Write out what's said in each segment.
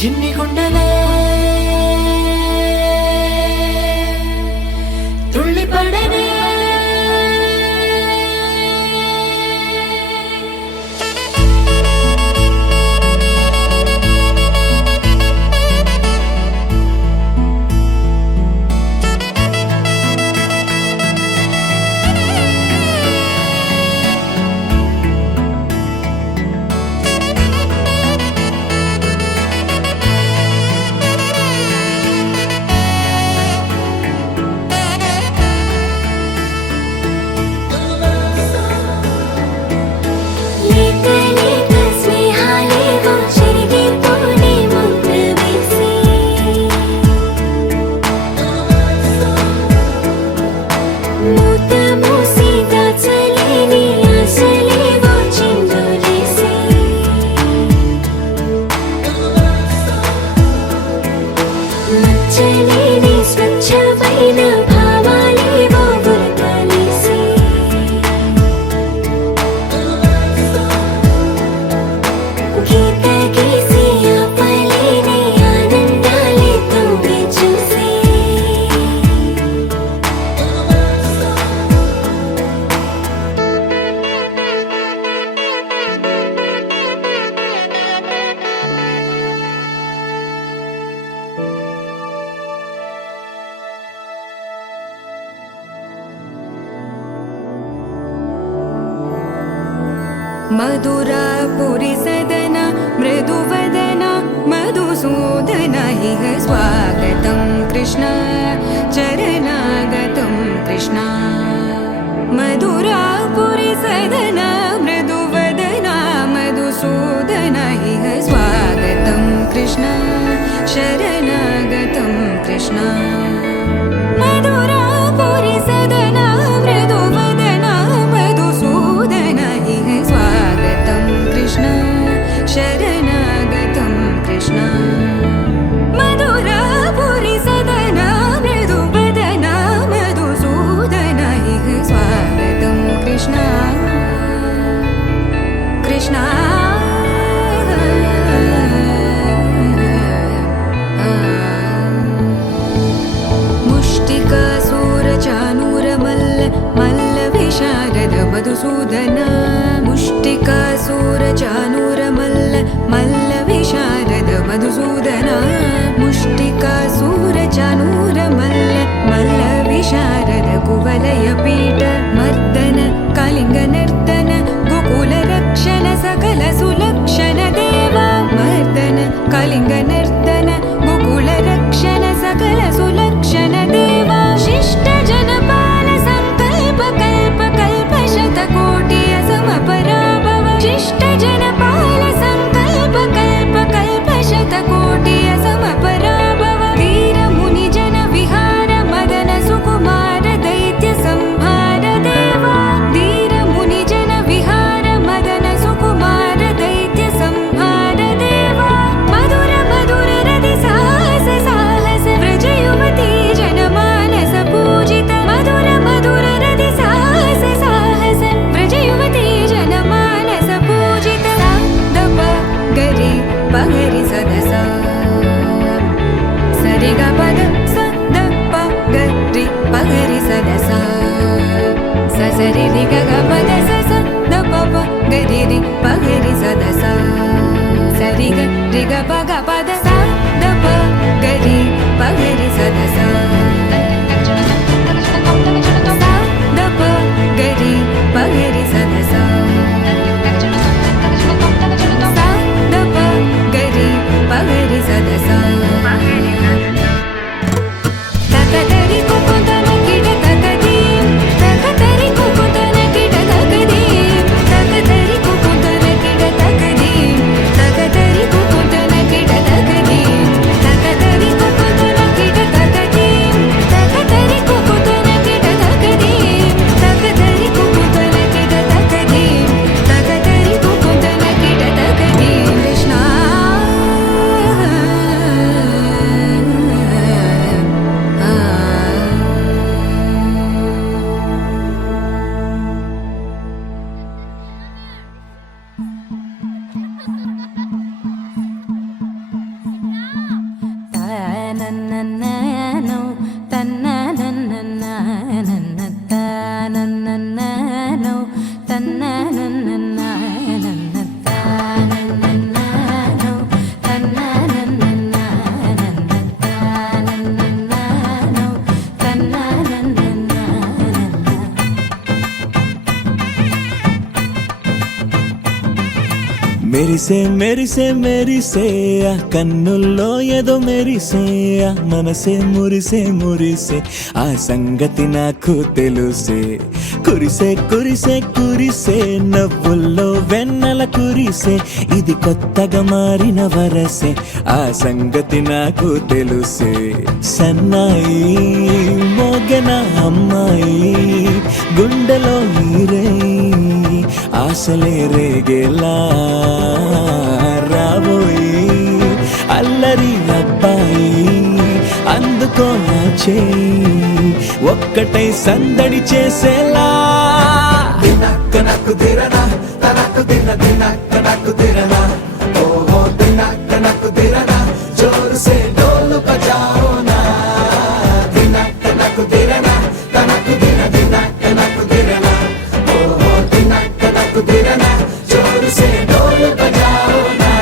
చిన్ని గుండెలే తుళ్ళిపడనే मधुरापुरी सदन मृदुवदन मधुसूदन इह स्वागतं कृष्ण चरणागतं कृष्ण मधुरापुरी सदन मृदुवदन मधुसूदन इह स्वागतं कृष्ण शरणागतं कृष्ण मधुरापुरी सदन मृदुवदन मधुसूदन इह स्वागतं कृष्ण शरणागतं कृष्ण मधुरापुरी सदन मृदुवदन मधुसूदन इह स्वागतं कृष्ण कृष्ण मुष्टिकासूरचानूरमल्ल मल्लविशारद मधुसूदन मुष्टिकासूरचानूरमल्ल मल्लविशारद मधुसूदन मुष्टिकासूरचानूरमल्ल मल्लविशारद कुवलयपीठ मर्दन कलिङ्गनर्दन गोकुलरक्षण सकल सुलक्षण देवा मर्दन कलिङ्गनर्दन गोकुलरक्षण सकल सुलक्षण देवा शिष्ट जनपाल संकल्प कल्प कल्प शतकोटि असमपराभव शिष्ट जनपाल संकल्प कल्प कल्प शतकोटि असमपराभव वीर मुनि जन विहार मदन सुकुमार दैत्य संहार देवा वीर मुनि जन विहार मदन सुकुमार दैत्य संहार देवा मधुर मधुर रति साहस साहस व्रज युवती जनमानस पूजित मधुर मधुर रति साहस साहस व्रज युवती जनमानस पूजित सा दप गरि पगरि सदस सरि ग पद स द प गरि पगरि सदस स सरि रि ग ग पद स स द प प गरि रि पगरि सदस सरि ग रि ग प ग पद स द प गरि पगरि सदस स द प गरि पगरि सदस स द प गरि पगरि सदस तकदरि कुकुदन किड तकदीं तकदरि कुकुदन किड तकदीं तकदरि कुकुदन किड तकदीं तकदरि कुकुदन किड तकदीं మెరిసే మెరిసే మెరిసే ఆ కన్నుల్లో ఏదో మెరిసే ఆ మనసే మురిసే మురిసే ఆ సంగతి నాకు తెలుసే కురిసే కురిసే కురిసే నవ్వుల్లో వెన్నెల కురిసే ఇది కొత్తగా మారిన వరసే ఆ సంగతి నాకు తెలుసే సన్నాయి మోగన అమ్మాయి గుండెలో ఈరే ఆశలే రేగేలా రాబోయి అల్లరి అబ్బాయి అందుకో నా చేయి ఒక్కటై సందడి చేసేలా దినక్క నాకు దిరనా తనకు దిన దినక్క నాకు దిరనా ఓహో దినక్క నాకు దిరనా జోరు సే డోలు బజాओ నా దినక్క నాకు దిరనా తనకు దిన దినక్క నాకు దిరనా ఓహో దినక్క నాకు దిరనా జోరు సే డోలు బజాओ నా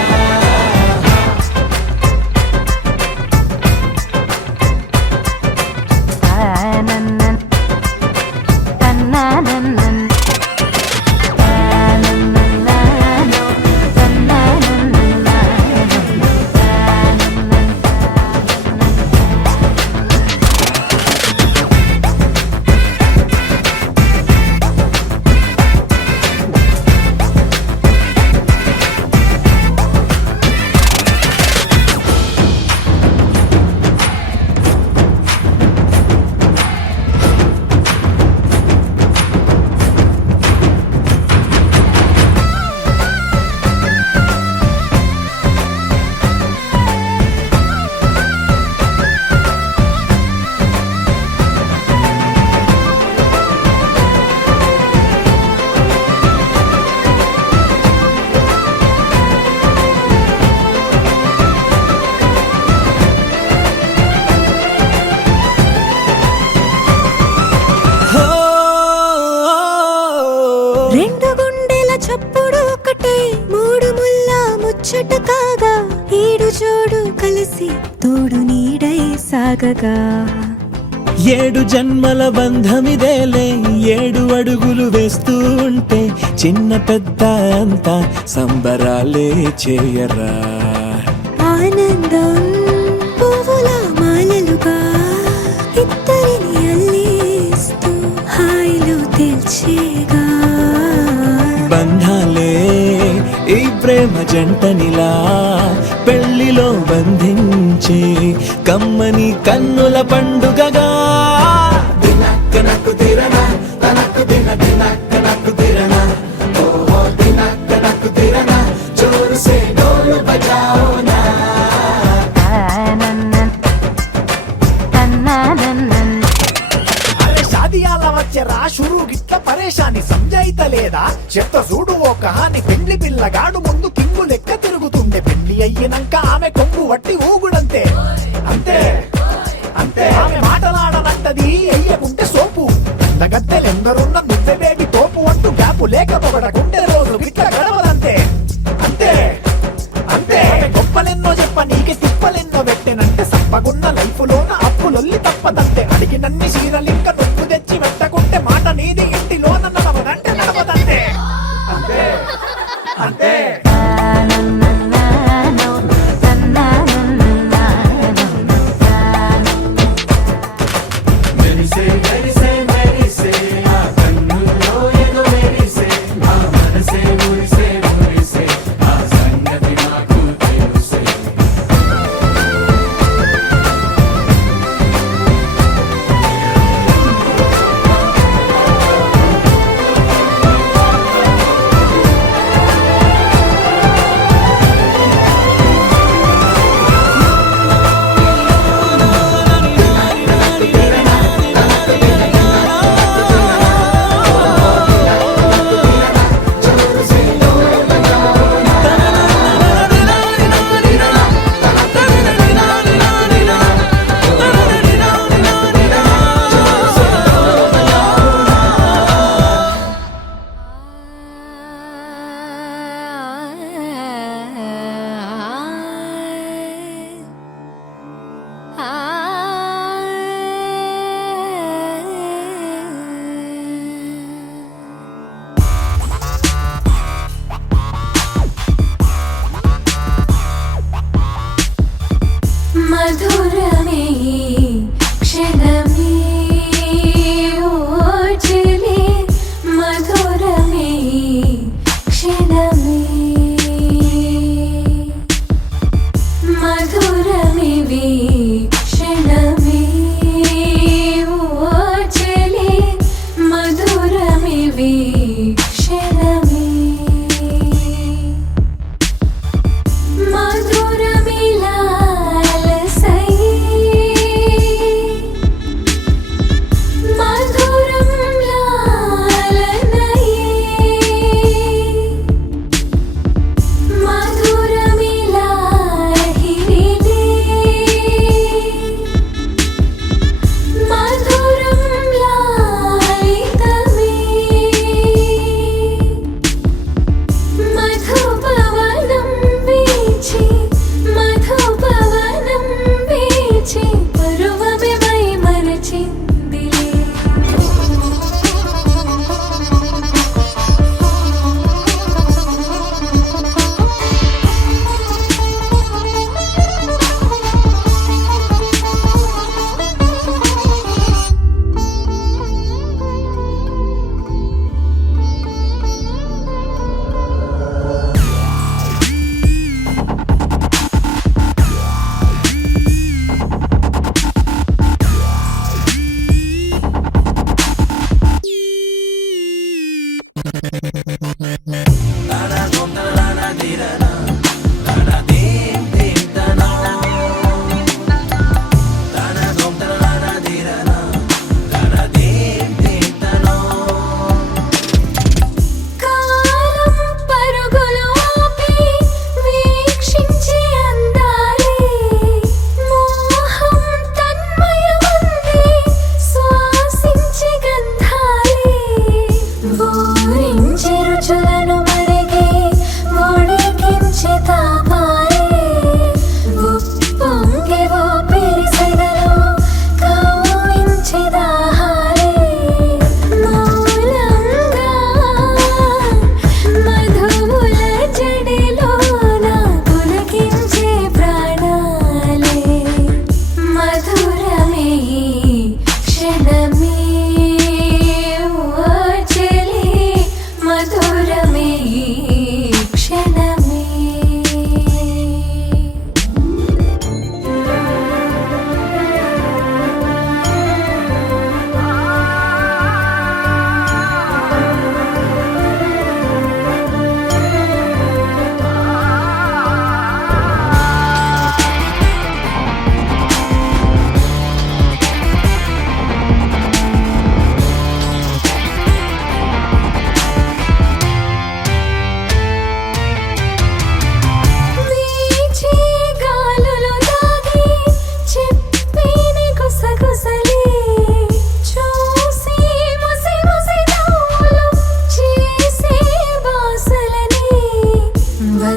రెండు గుండెల చప్పుడు ఒకటై మూడు ముల్ల ముచ్చట కాగా ఈడు జోడు కలిసి తోడు నీడై సాగగా ఏడు జన్మల బంధమిదేలే ఏడు అడుగులు వేస్తూ ఉంటే చిన్న పెద్ద అంతా సంబరాలే చేయరా ఆనందం పువ్వుల మాలలుగా ఇద్దరిని అల్లేస్తూ హాయిలో తెల్చేగా బంధాలే ఈ ప్రేమ జంటనిలా పెళ్లిలో బంధించే కమ్మని కన్నుల పండుగగా దినక్క నాకు దిరనా తనకు దిన దినక్క నాకు దిరనా ఓహో దినక్క నాకు దిరనా జోరు సే డోలు బజాओ నా అరే షాదియాల వచ్చెరా షురు గిట్ల పరేషాని సంజాయితలేదా చెత్త చూడు ఓ కహాని పెండ్లి పిల్లగాడు ముందు కింగు లెక్క తిరుగుతుండే పెళ్లి అయ్యినంక ఆమె కొంగు వట్టి ఊగుడంతే అంతే అంతే ఆమె మాటలాడనంటది అయ్యకుంటే సోపు అందగత్తెలెందరున్న నువ్వే బేబీ తోపు అంటూ గ్యాపు లేకపోవడకుంటే రోజు గిట్ల గడవదంతే అంతే అంతే ఆమె గొప్పలెన్నో చెప్ప నీకే తిప్పలెన్నో పెట్టెనంటే సప్పగున్న లైఫ్ లోన అప్పులొల్లి తప్పదంతే అడిగినన్ని చీరలింక నొప్పు తెచ్చి పెట్టకుంటే మాట నీది ఇంటిలోన నడవదంటే నడవదంతే అంతే అంతే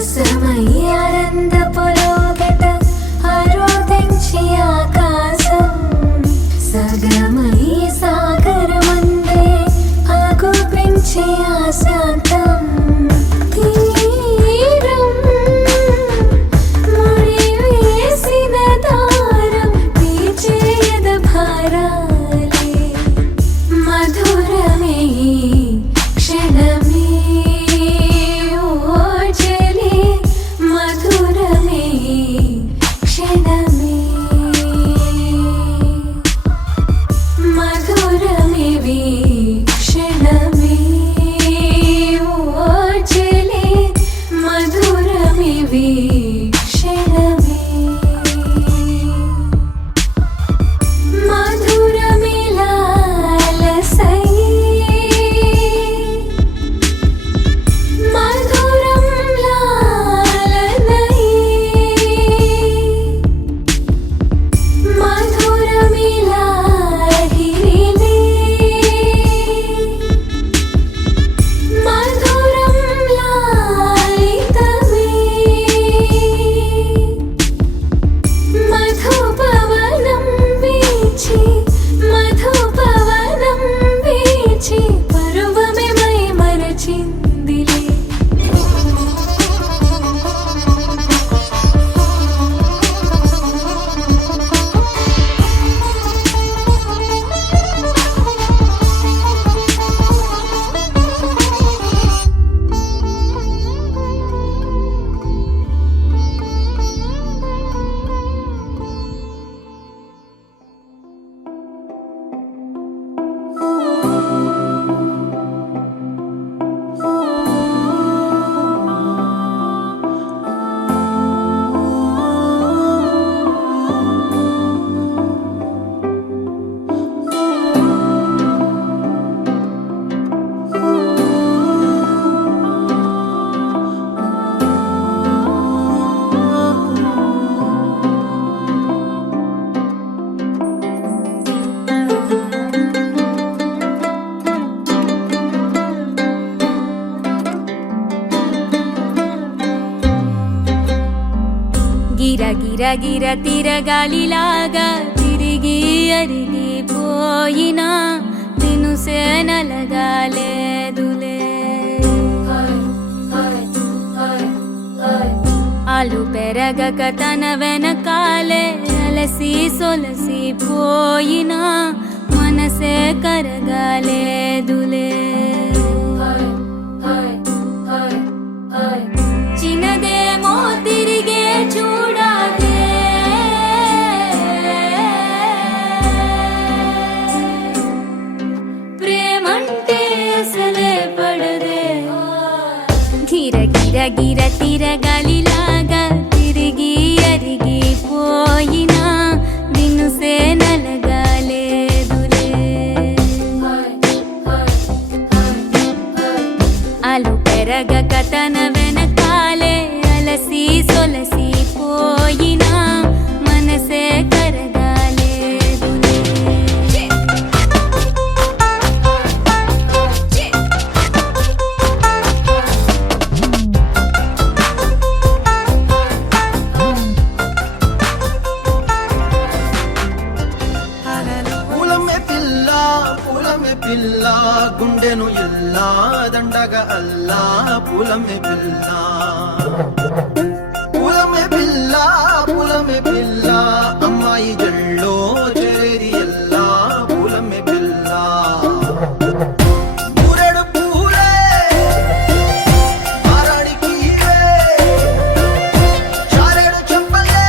రసమయ్యారందపులోగట ఆరోధించి ఆకాశం సగమై సాగరమందే ఆగుపించి ఆశాంతం తీరం ముడివేసిన దారం తీర్చేయద భారాలే మధురమే క్షణమే ఓజలే మధురమే క్షణమే మధురమే క్షణమే ఓజలే మధురమే క్షణమే మధురమిలాలసై మధురం లాలనై మధురమిలాహిరిలే మధురం లాలితమే మధుపవనం వీచి మధుపవనం వీచి పరువమే మై మరచిందిలే గిర గిర గిర తిరగాలిలాగా తిరిగి అరిగిపోయినా దినుసే నలగాలేదులే ఆలు పెరగక తన వెనకాలే అలసి సొలసి పోయినా మనసే కరగాలేదులే చిన్నదేమో తిరిగే చూడాలే ప్రేమంటే అసలే పడదే గిర గిర గిర తిరగాలిలాగా తిరిగి అరిగిపోయినా దినుసే నలగాలేదులే ఆలు పెరగక తన వెనకాలే అలసి సొలసి పోయినా మనసే కరగాలేదులే పూలమే పిల్ల గుండెను ఇల్లా దండగా అల్లా పూలమే పిల్ల పూలమే పిల్ల అమ్మాయి జల్లో చేరి ఎల్లా పూలమే పిల్ల పూరెడు పూలే మారాడికి చారెడు చెప్పలే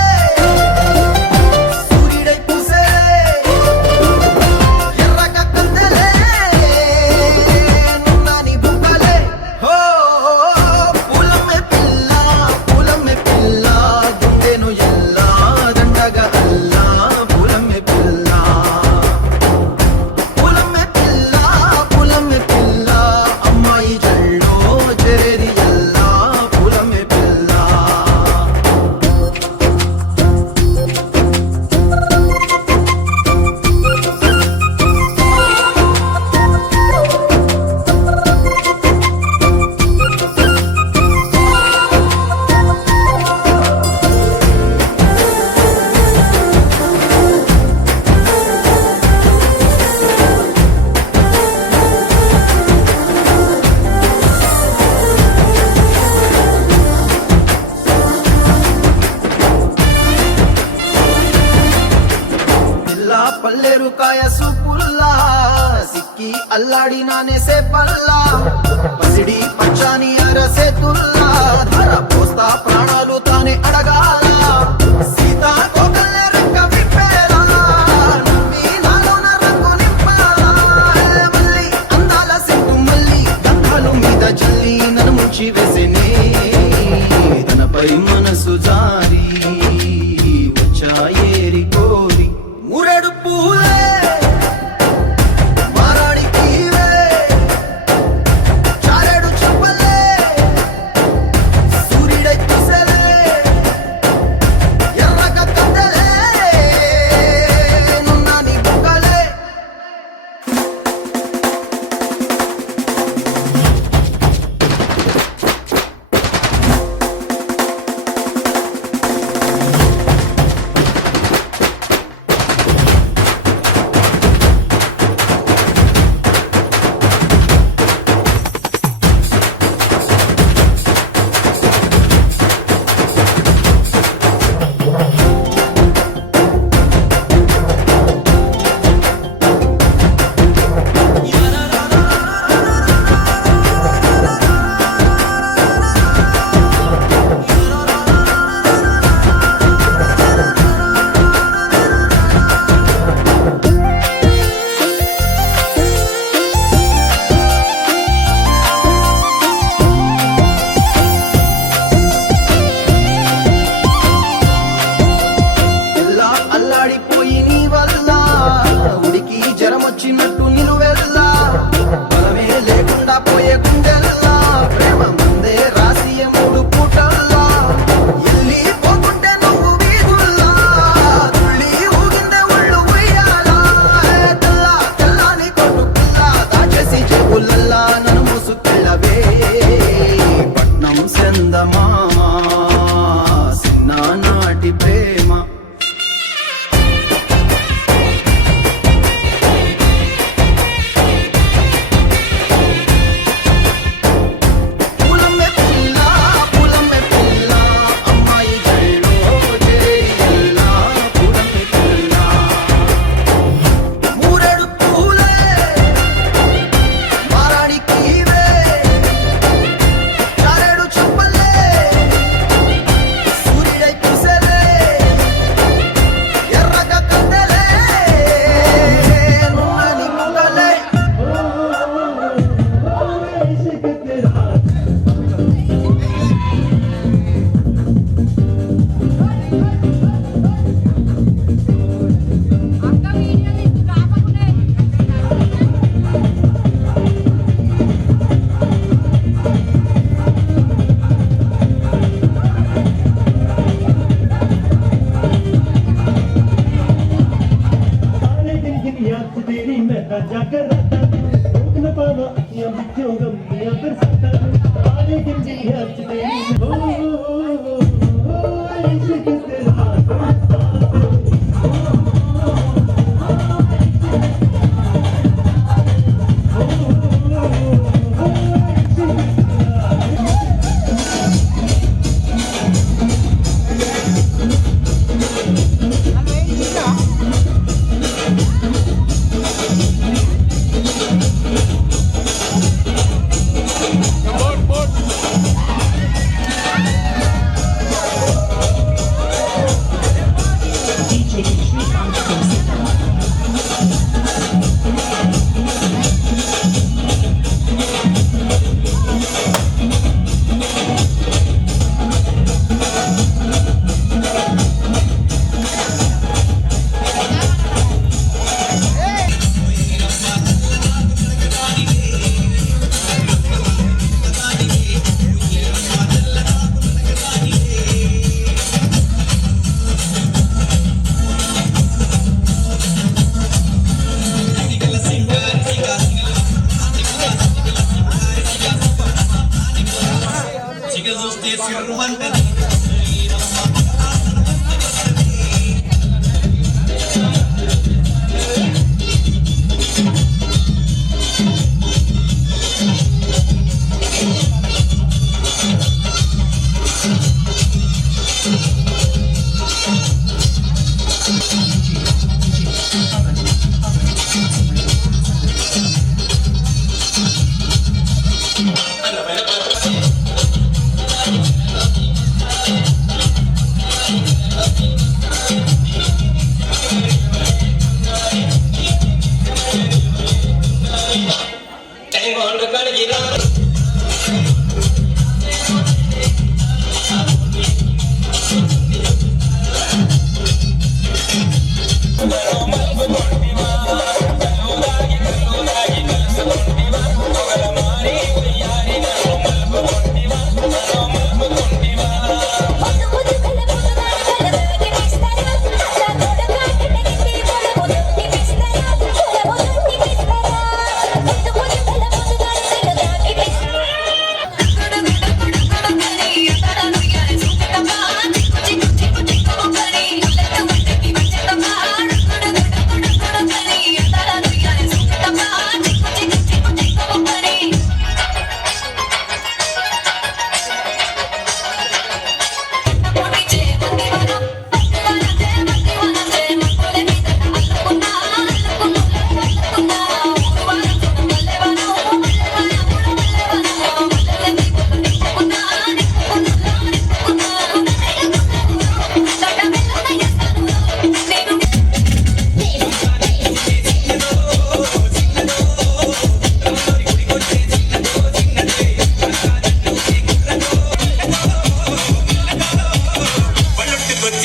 సూర్యుడై పూసే ఎర్రగా కందలే నున్నాని బుక్కలే హో నానేసే పల్లా పసిడి పచ్చాని అరసే తుల్లా ధర పోస్తా ప్రాణాలు తానే అడగాల సీతా కోకల్లే రెక్క విప్పేలా నవ్వి నాలోన రంగు నింపాలా మళ్ళీ అందాల సిగ్గు మళ్ళీ గంధాలు మీద జల్లి నన్ను ముంచి వేసేనే తనపై మనసు జారి వచ్చా ఏరి కోరి మురెడు పూలే వచ్చినట్టు నిలువెల్లా బలమే లేకుండా పోయే గుండెల్లా ప్రేమ ముందే రాసియ మూడు పూటల్లా ఎల్లి పోకుంటే నువ్వు వీధుల్లా తుళ్ళి ఊగిందే ఒళ్ళు ఉయ్యాలా తెల్లా తెల్లాని కొట్టు పిల్ల దాచేసి చెవులల్లా నన్ను మూసుకెళ్ళవే పట్నం సెందమామా సిన్నానాటి ప్రేమ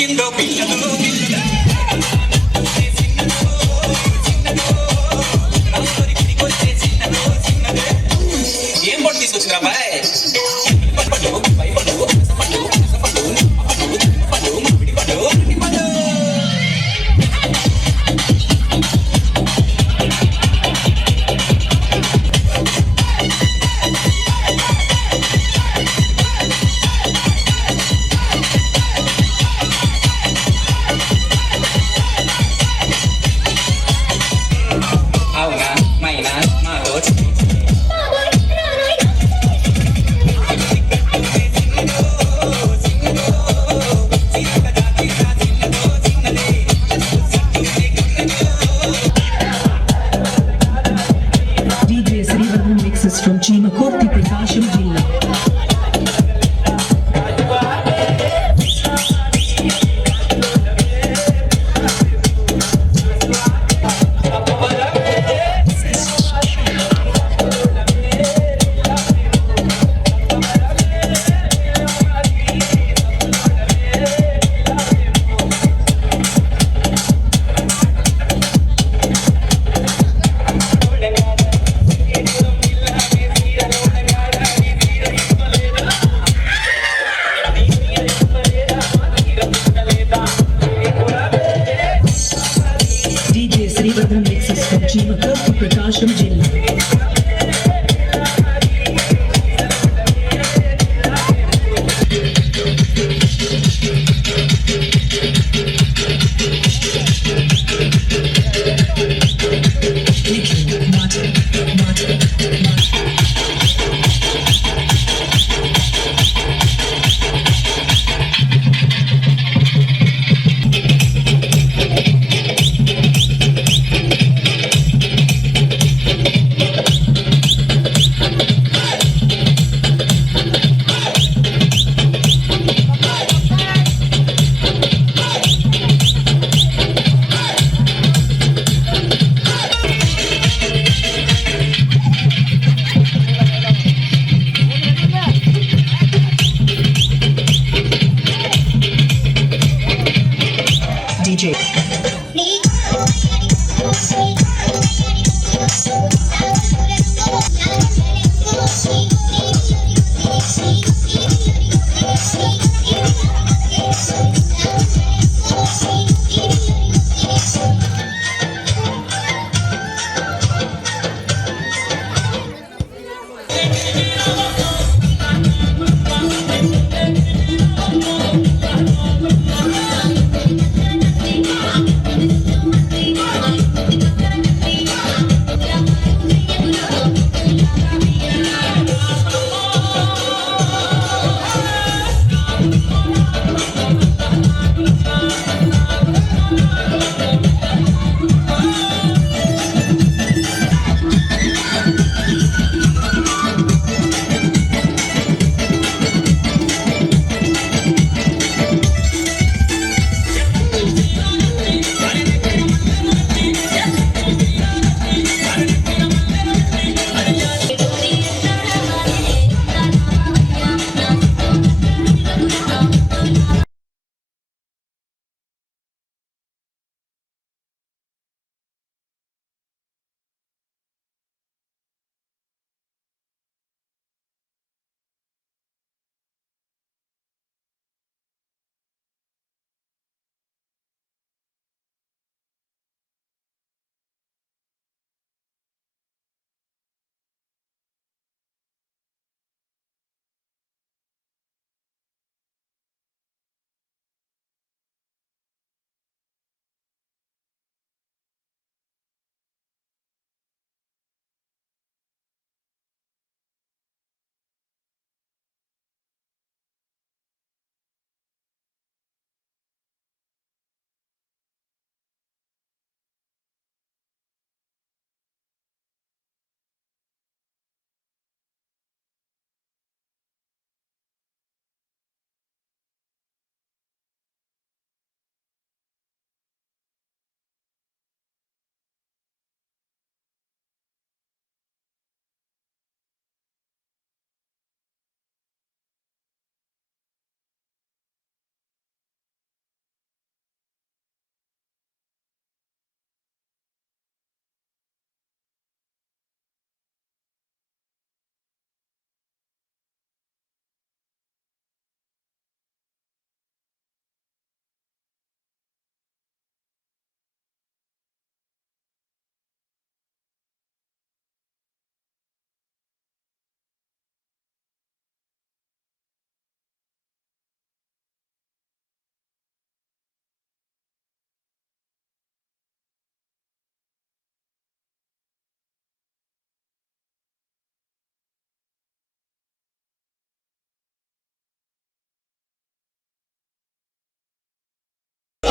వచ్చిందో పిల్లలు ఏం పొట్టు తీసుకొచ్చిందిరా బాయ్ అవునా మైనా మాతో DJ Srivarman mixes from Chimakurti Prakasham Jilla. DJ Srivarman mixes from Chimakurti Prakasham Jilla. DJ.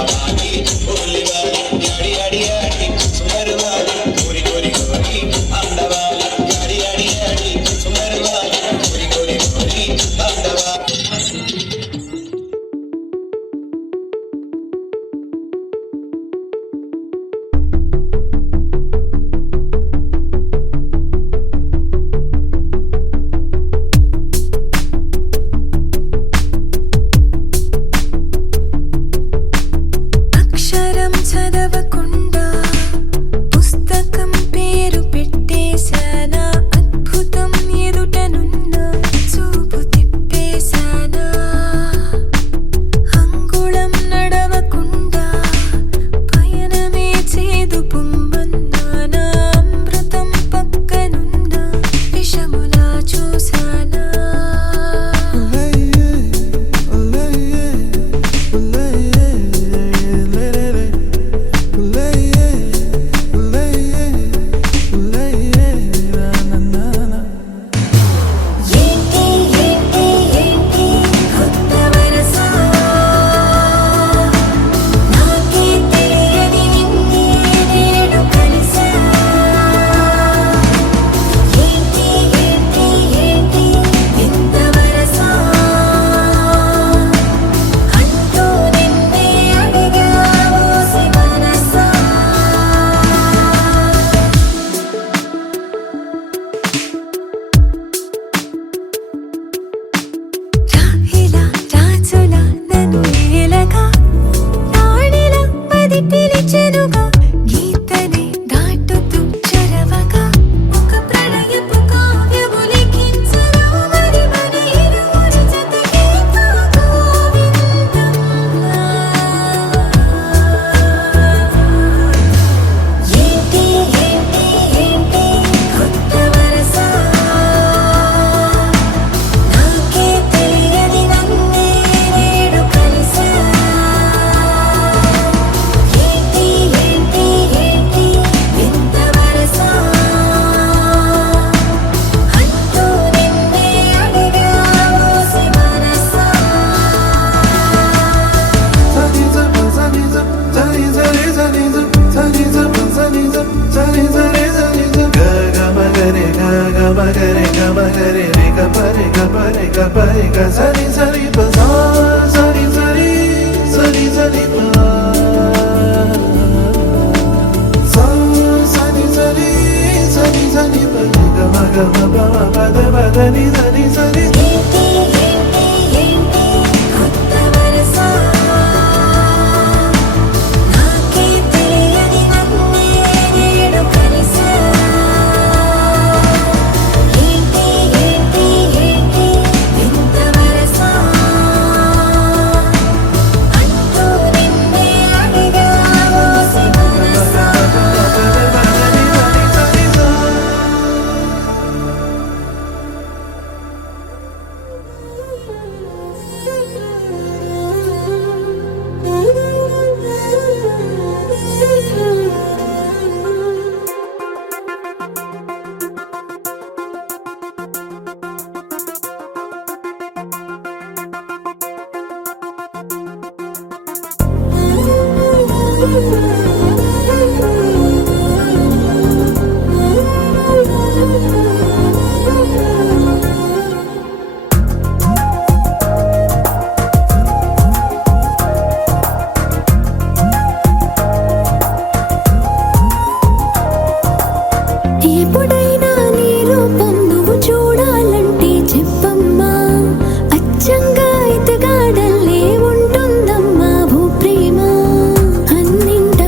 బాబాకి బోలివాలి అడి అడి అడి సుమరువాలి కోరి కోరి కోరి అందవాలి అడి అడి అడి సుమరువాలి కోరి కోరి కోరి అందవాలి అక్షరం చదవకుండా పుస్తకం పేరు పెట్టేశానా అద్భుతం ఎదుటనున్న చూపు తిప్పేశానా అంగుళం నడవకుండా పయనమే చేదు పొమ్మన్నానా అమృతం పక్కనున్న విషములా చూశానా ఏంటి ఏంటి ఏంటి కొత్త వరస నాకే తెలియని నిన్నే నేడు కలిసా ఏంటి ఏంటి ఏంటి ఎంత వరస అంటూ నిన్నే అడిగా ఓసి మనసా రాహిలా రాజులా నన్ను ఏలగా నాడిలా పది పిలిచెనుగా గీతనే దాటుతూ చరవగా ఒక ప్రణయపు కావ్యము లిఖించరా మరి మన ఇరువురి జతకే ఏంటి ఏంటి ఏంటి కొత్త వరస నాకే తెలియని నన్నే నేడు కలిసా ఏంటి ఏంటి ఏంటి ఎంత వరస అంటూ నిన్నే అడిగా ఓసి మనసా ఏంటి ఏంటి ఏంటి కొత్త వరస నాకే తెలియని నన్నే నేడు కలిసా ఏంటి ఏంటి ఏంటి ఎంత వరస అంటూ నిన్నే అడిగా ఓసి మనసా ఎప్పుడైనా నీ రూపం నువ్వు చూడాలంటే చెప్పమ్మా అచ్చంగా ఇతగాడల్లే ఉంటుందమ్మా భూప్రేమ అన్నింట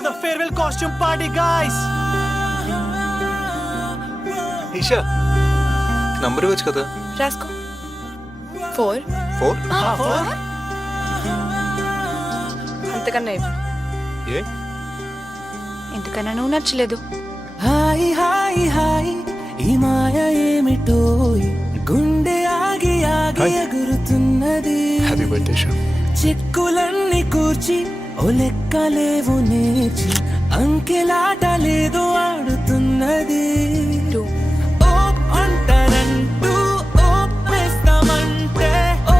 to the farewell costume party guys. Isha number ఇవ్వచ్చు కదా. రాసుకో 4 అంతకన్నా ఇవ్వు. ఏ ఎందుకన్నా నువ్వు నచ్చలేదు. హాయ్ హాయ్ హాయ్ ఈ మాయ ఏమిటో గుండె ఆగి ఆగి ఎగురుతున్నది. హ్యాపీ బర్త్డే షా. చిక్కులన్నీ కూర్చి ఓ లెక్కలేవు నేర్చి అంకెలాట లేదు ఆడుతున్నది. ఓ అంటారంటూ ఓ వేస్తామంటే ఓ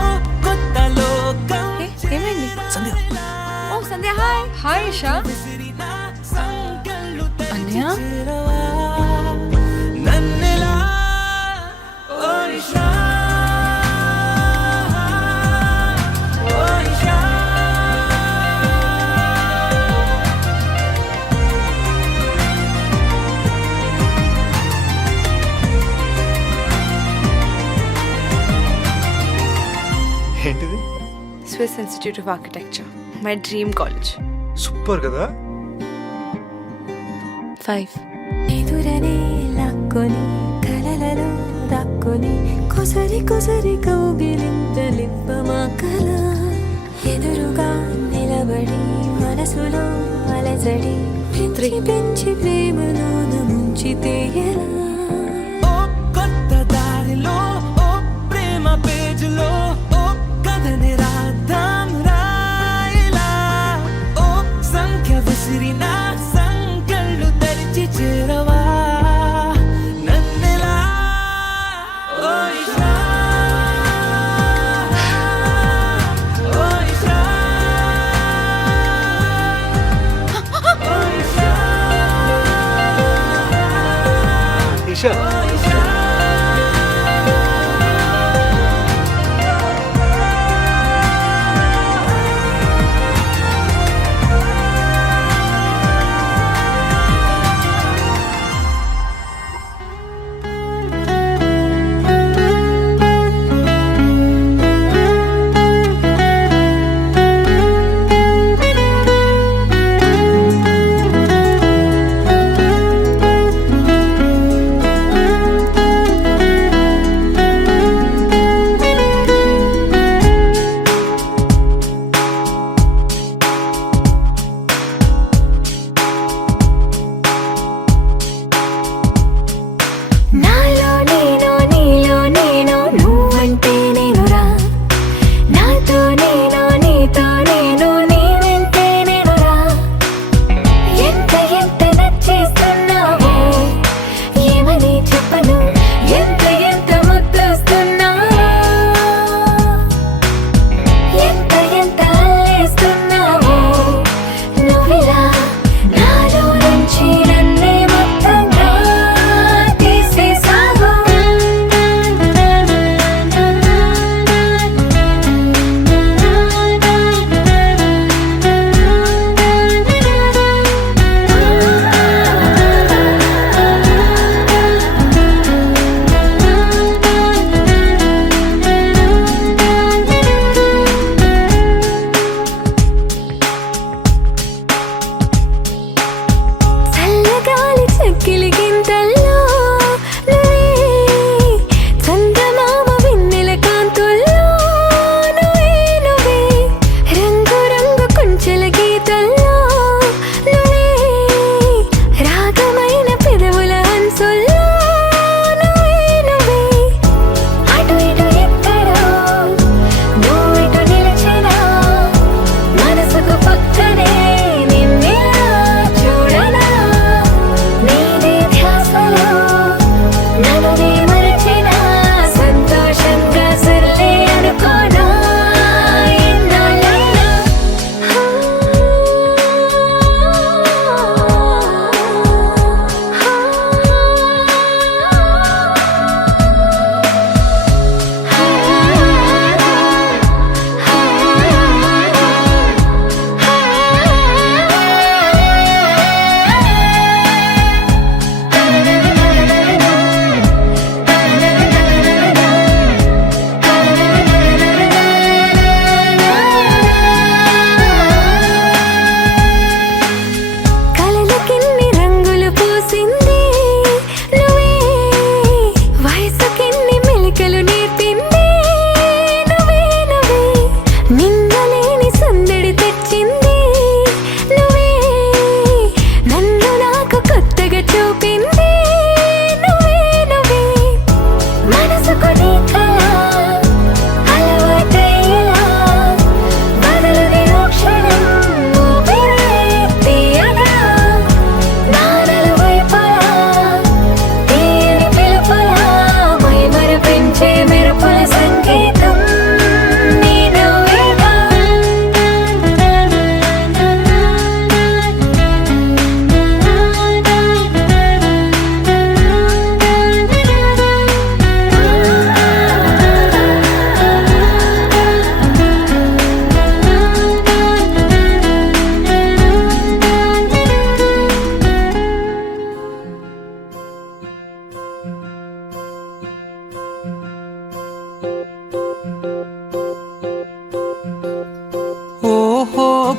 కొత్త లోకం. ఏమైంది? సంధ్య ఓ సంధ్య హాయ్. హాయ్ ఇషా. అన్నయ్య నన్నెలా ఓ ఇషా ఓ ఇషా. ఏంటిది? Swiss institute of architecture, my dream college. Super కదా. 5 ఎదురనే లాక్కొని కలలలో దాక్కొని కొసరి కొసరి కౌగిలింతలిప్పమా కల ఎదురుగా నిలబడి మనసులో అలజడి పెంచి పెంచి ప్రేమలోన ముంచితే ఎలా. ఓ కొత్త దారిలో ఓ ప్రేమ పేజీలో ఓ కథని రాద్దాం రాయిలా. ఓ సంఖ్య విసిరిన సంకళ్ళు తెరిచి చేరవా నన్నెలా ఓ ఇషా ఓ ఇషా ఓ ఇషా ఈషా ఓ ఇషా.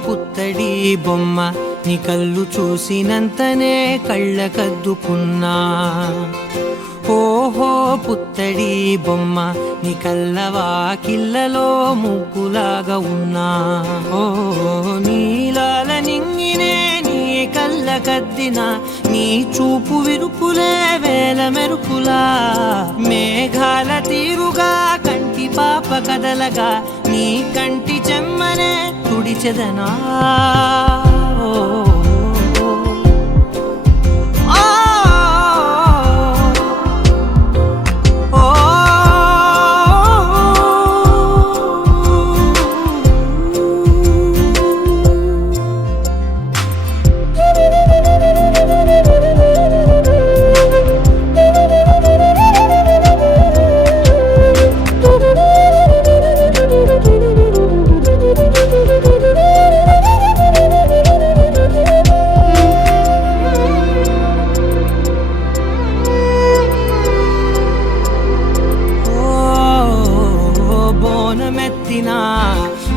పుత్తడి బొమ్మ నీ కళ్ళు చూసినంతనే కళ్ళకద్దుకున్నా ఓహో పుత్తడి బొమ్మ నీ కళ్ళవాకిళ్ళలో ముగ్గులాగా ఉన్నా ఓ నీలాల నింగినే నీ కళ్ళకద్దిన నీ చూపు విరుపులే వేల మెరుపులా మేఘాల తీరుగా కంటి పాప కదలగా నీ కంటి చెమ్మనే తుడిచెదనా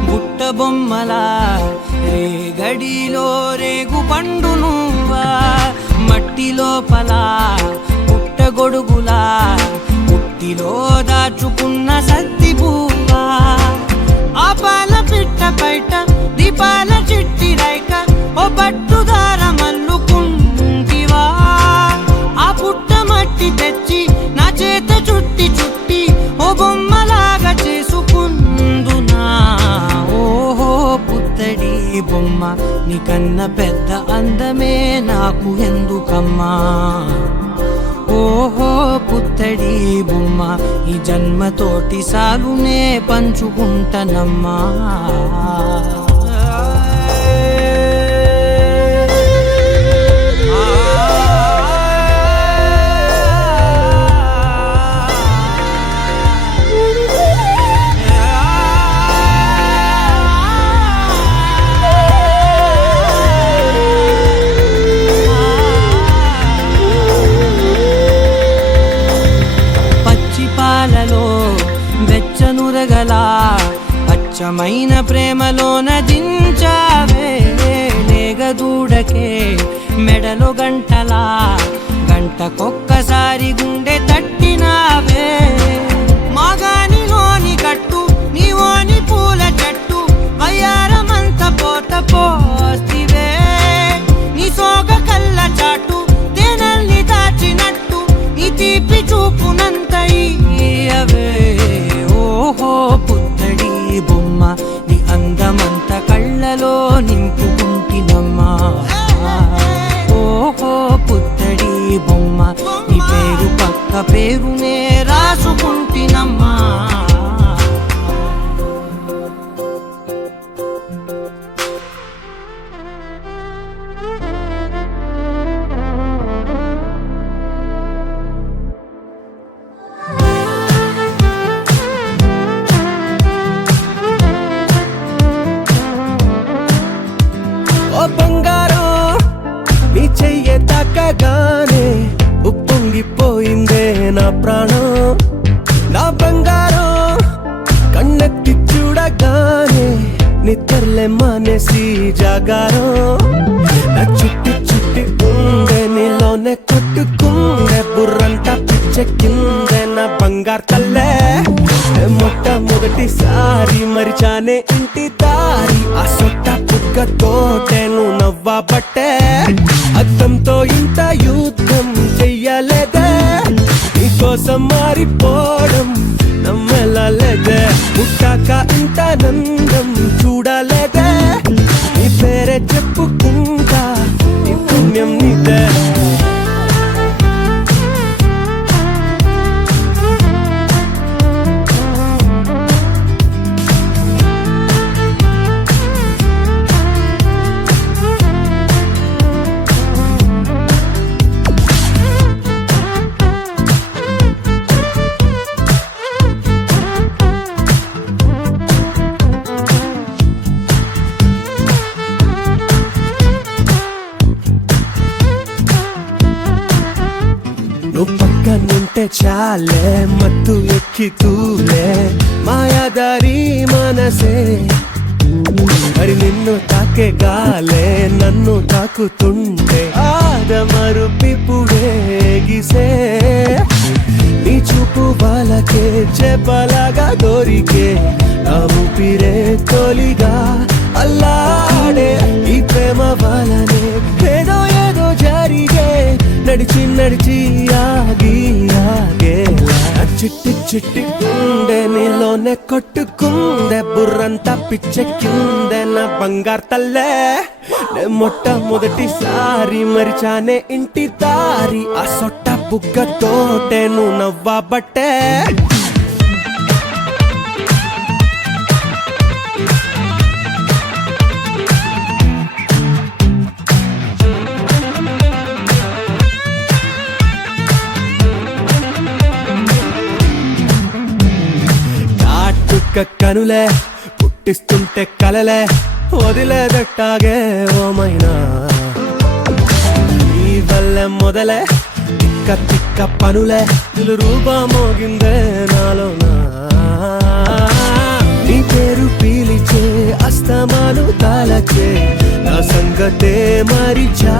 బుట్ట బొమ్మలా రేగడిలో రేగు పండు నువ్వా మట్టి లోపల పుట్ట గొడుగులా పుట్టిలో దాచుకున్న సత్తి పువ్వా ఆ పాల పిట్ట బయట దీపాల చిట్టి రైక ఓ పట్టుదార మల్లుకుంటివా ఆ పుట్ట మట్టి తెచ్చి నా చేత చుట్టి చుట్టి ఓ బొమ్మలాగా చేసుకుందునా ఓహో పుత్తడి బొమ్మ నీకన్న పెద్ద అందమే నాకు ఎందుకమ్మా ఓహో పుత్తడి బొమ్మ ఈ జన్మతోటి సాలునే పంచుకుంటనమ్మా వెచ్చనురగలా అచ్చమైన ప్రేమలోన దించావే లేగదూడకే మెడలో గంటలా గంటకొక్కసారి గుండె తట్టినావే మాగానిలోని గట్టు నీవోని పూల చెట్టు వయ్యారమంత పోత పోస్తివే నీ సోగ కళ్ళ చాటు తేనల్ని దాచినట్టు నీ తీపి చూపునంత ఇయ్యవే ఓహో పుత్తడి బొమ్మ నీ అందమంత కళ్ళలో నింపుకుంటినమ్మా ఓహో పుత్తడి బొమ్మ నీ పేరు పక్క పేరునే రాసుకుంటినమ్మా బంగారం నీ చెయ్యే తాకగానే ఉప్పొంగిపోయిందే నా ప్రాణం నా బంగారం కన్నెత్తి చూడగానే నిద్రలే మానేసి జాగారం నా చుట్టి చుట్టి ఉండే నీలోనే కొట్టుకుండే బుర్రంతా పిచ్చెక్కిందే నా బంగారు తల్లే మొట్టమొదటిసారి మరిచానే ఇంటి దారి ఆ సొట్ట తోటేను నవ్వా పట్టే అద్దంతో ఇంత యుద్ధం చెయ్యలేదే నీకోసం మారిపోవడం నమ్మలేదే పుట్టాక ఇంత నందం చూడలేదే నీ పేరే చెప్పుకుంటా నీ పుణ్యం నీదే నువ్వు పక్కనుంటే చాలే మత్తు ఎక్కి తూలే మాయాదారి మనసే మరి నిన్ను తాకి తాకే గాలే నన్ను తాకుతుంటే ఆదమరుపిప్పుడే గిసే నీ చూపు వాళ్ళకే చెప్పలాగా దొరికే నా ఊపిరే తొలిగా అల్లాడే ఈ ప్రేమ వాళ్ళనే ఏదో ఏదో జరిగే నడిచి నడిచి ఆగి ఆగేలా చిట్టి చిట్టి గుండె నీలోనే కొట్టుకుందే బుర్రంతా పిచ్చెక్కిందే నా బంగారు తల్లే నే మొట్టమొదటిసారి మరిచానే ఇంటి దారి ఆ సొట్ట బుగ్గతోటే నువ్వు నవ్వబట్టే కనులే పుట్టిస్తుంటే కలలే వదిలేదట్టాగే ఓమైనా ఈ వల్లే మొదలే తిక్క తిక్క పనులే రూపమోగిందే నాలోనా నీ పేరు పీలిచే అస్తమాలు తాలచే నా సంగతే మరిచా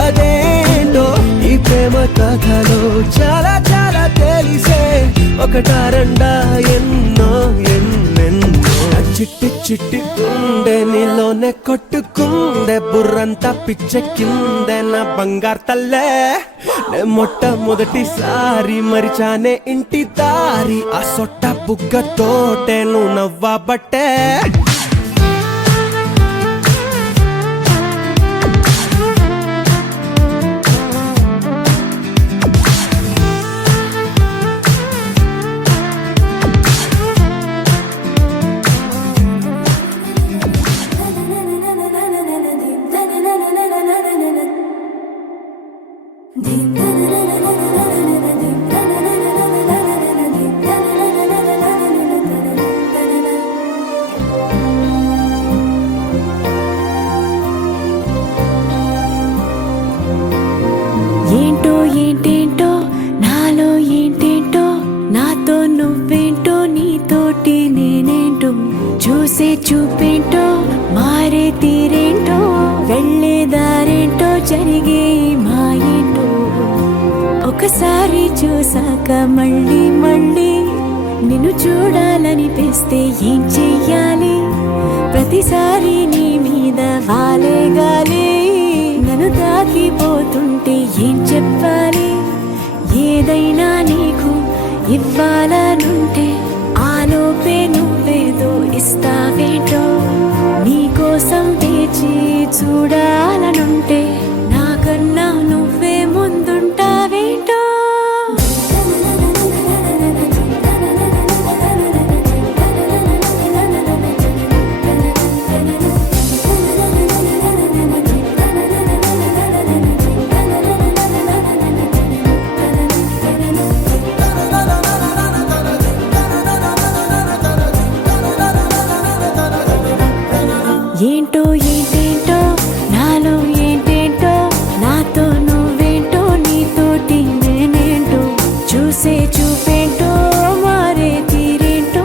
అదేంటో ఈ ప్రేమ కథలో చాలా చాలా తెలిసే ఒకటారండా ఎన్నో ఎన్నెన్నో చిట్టి చిట్టి గుండె నీలోనే కొట్టుకుందే బుర్రంతా పిచ్చెక్కిందే నా బంగారు తల్లే నే మొట్టమొదటిసారి మరిచానే ఇంటి దారి ఆ సొట్ట బుగ్గతోటే నువ్వు నవ్వబట్టే ఏంటో ఏంటేంటో నాలో ఏంటేంటో నాతో నువ్వేంటో నీతోటి నేనేంటో చూసే చూపేంటో మారే తీరేంటో వెళ్ళే దారేంటో జరిగే మాయేంటో ఒకసారి చూసాక మళ్ళీ మళ్ళీ నిన్ను చూడాలనిపిస్తే ఏం చెయ్యాలి ప్రతిసారి నీ మీద వాలే గాలి నన్ను తాకిపోతుంటే ఏం చెప్పాలి ఏదైనా నీకు ఇవ్వాలనుంటే ఆలోపే నువ్వేదో ఇస్తావేంటో నీకోసం వేచి చూడాలనుంటే నాకన్నా నువ్వే ముందుంటావేంటో ఏంటో ఏంటేంటో నాలో ఏంటేంటో నాతో నువ్వేంటో నీతోటి నేనేంటో చూసే చూపేంటో మారే తీరేంటో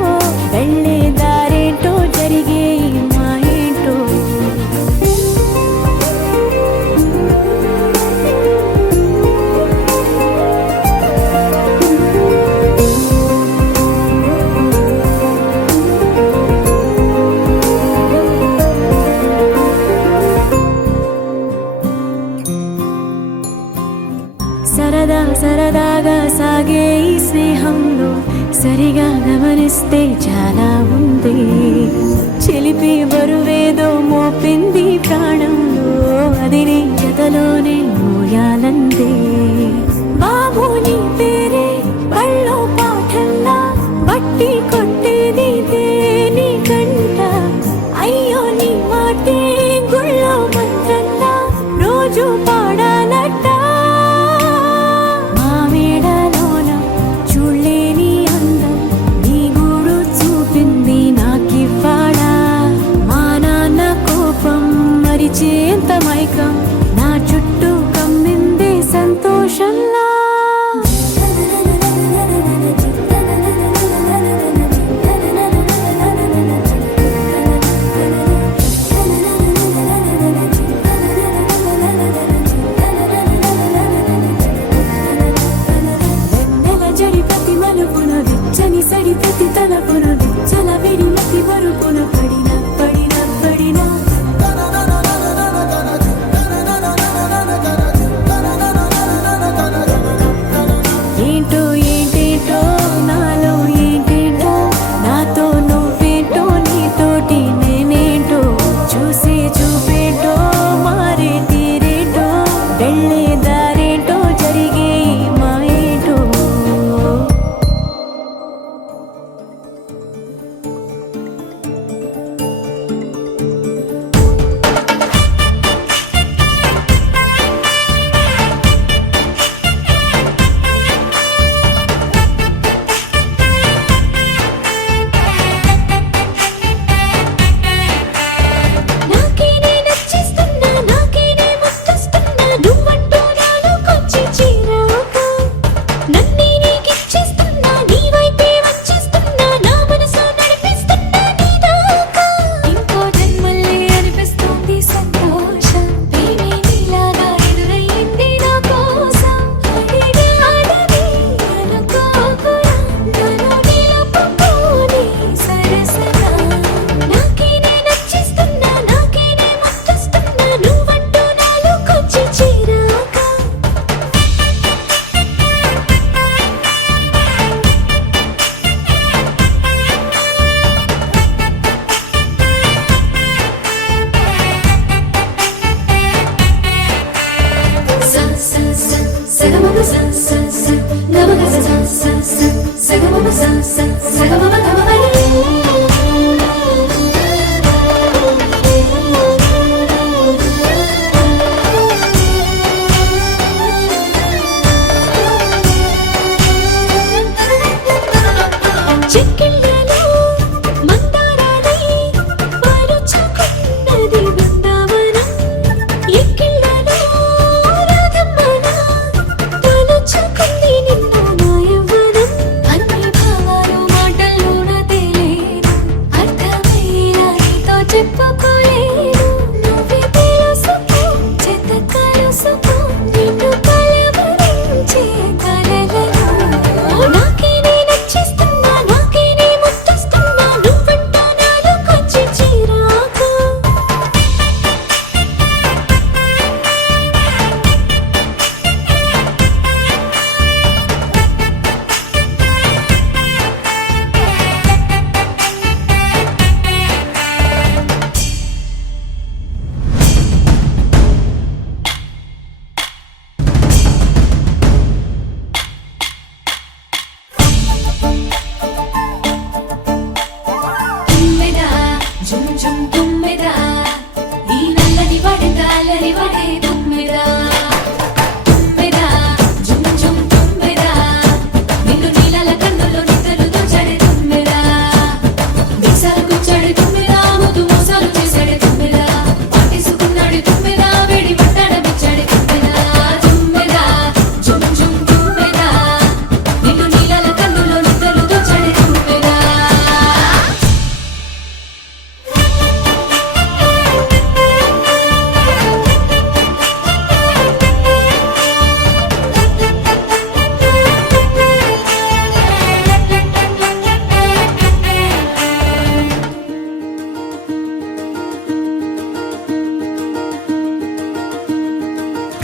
వెళ్ళే దారేంటో జరిగే మాయేంటో సరదా సరదాగా సాగే ఈ స్నేహంలో సరిగా గమనిస్తే చాలా ఉంది చిలిపి బరువేదో మోపింది ప్రాణంలో అది నీ జతలోనే మోయాలందే బాబు నీ పేరే పళ్ళో పాఠల్లా బట్టి కొట్టేది నీ కంట అయ్యో నీ మాటే గుళ్ళో మంత్రంలా రోజు పాడాలట చేంత మైకం నా చుట్టూ కమ్మిందే సంతోషంలా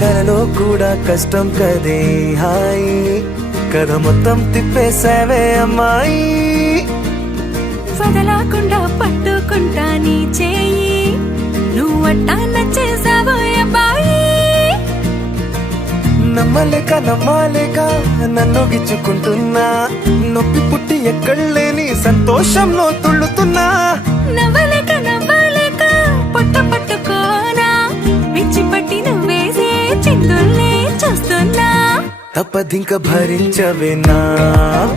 కలలో కూడా కష్టం కదే హాయి కథ మొత్తం తిప్పేసావే అమ్మాయి వదలకుండా పట్టుకుంటా నీ చేయి నువ్వట్టా నచ్చేసావో అబ్బాయి నమ్మలేక నన్ను గిచ్చుకుంటున్నా నొప్పి పుట్టి ఎక్కడలేని సంతోషంలో తుళ్ళుతున్నా నవ్వలేక పొట్ట పట్టుకోనా పిచ్చి పట్టి నువ్వేసే చిందుల్ని చూస్తున్నా తప్పదింక భరించవే నా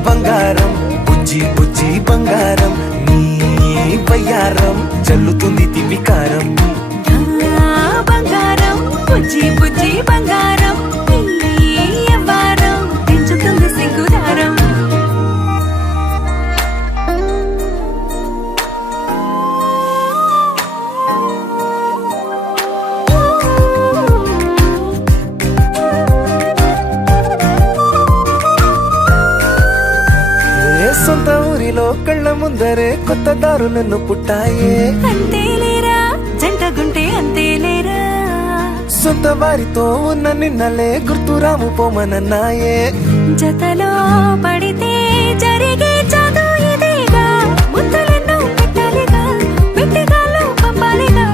బంగారం బుజ్జి బుజ్జి బంగారం నీ వయ్యారం చల్లుతుంది తివికారం నా బంగారం బుజ్జి బుజ్జి బంగారం నీ యవ్వారం పెంచుతుంది సిగ్గుదారం సొంత ఊరిలో కళ్ళ ముందరే కొత్త దారులను పుట్టాయే అంతేలేరా జంటగుంటే అంతేలేరా సొంత వారితో ఉన్న నిన్నలే గుర్తురాము పోమనన్నాయే జతలో పడితే జరిగే చదు ఇదేగా ముద్దలెన్నో పెట్టాలిగా పెట్టిగాల్లో పంపాలిగా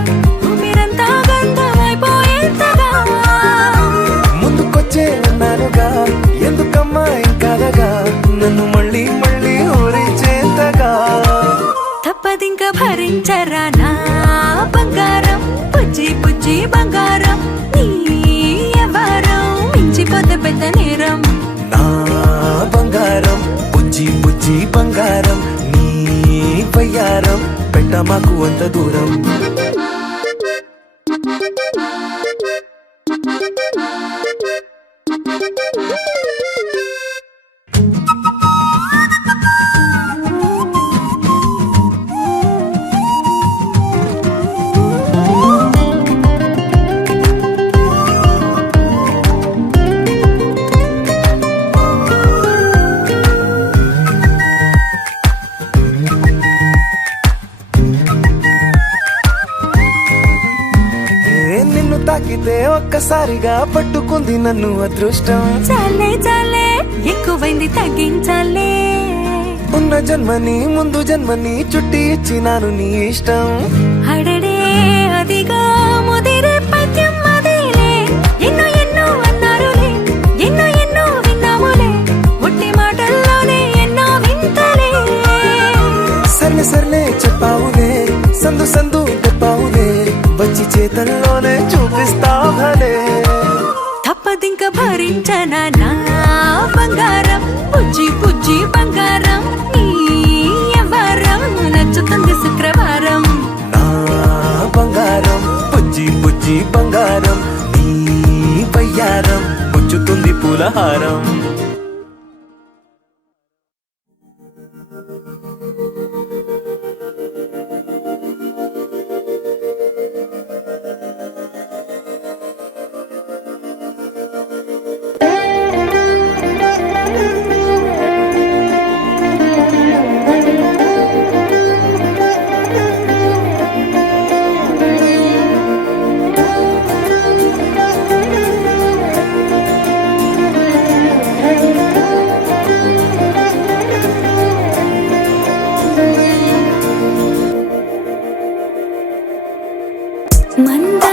ఊపిరంతా గంధమైపోయేంతగా ముందుకొచ్చే అన్నానుగా ఎందుకమ్మా ఇంకాదగా నన్ను మళ్ళీ మళ్ళీ ఊరించేంతగా తప్పదింక భరించరా నా బంగారం బుజ్జి బుజ్జి బంగారం నీ యవ్వారం మించిపోతే పెద్ద నేరం నా బంగారం బుజ్జి బుజ్జి బంగారం నీ వయ్యారం పెట్ట మాకు అంత దూరం నిన్ను తాకితే ఒక్కసారిగా పట్టుకుంది నన్ను అదృష్టం చాలే ఎక్కువైంది తగ్గించాలే ఉన్న జన్మని ముందు జన్మని చుట్టి ఇచ్చినాను నీ ఇష్టం అడడే అదిగా ముదిరే పద్యం అదేలే ఎన్నో అన్నారులే ఎన్నో విన్నాములే ఒట్టి మాటల్లోనే ఎన్నో వింతలే సర్లే చెప్పావులే సందు చెప్పావులే వచ్చి చేతల్లోనే చూపిస్తావులే తప్పదింక భరించనా నా బంగారం బుజ్జి బుజ్జి బంగారం నీ యవ్వారం నచ్చుతుంది శుక్రవారం నా బంగారం బుజ్జి బుజ్జి బంగారం నీ వయ్యారం పుచ్చుతుంది పూలహారం మందా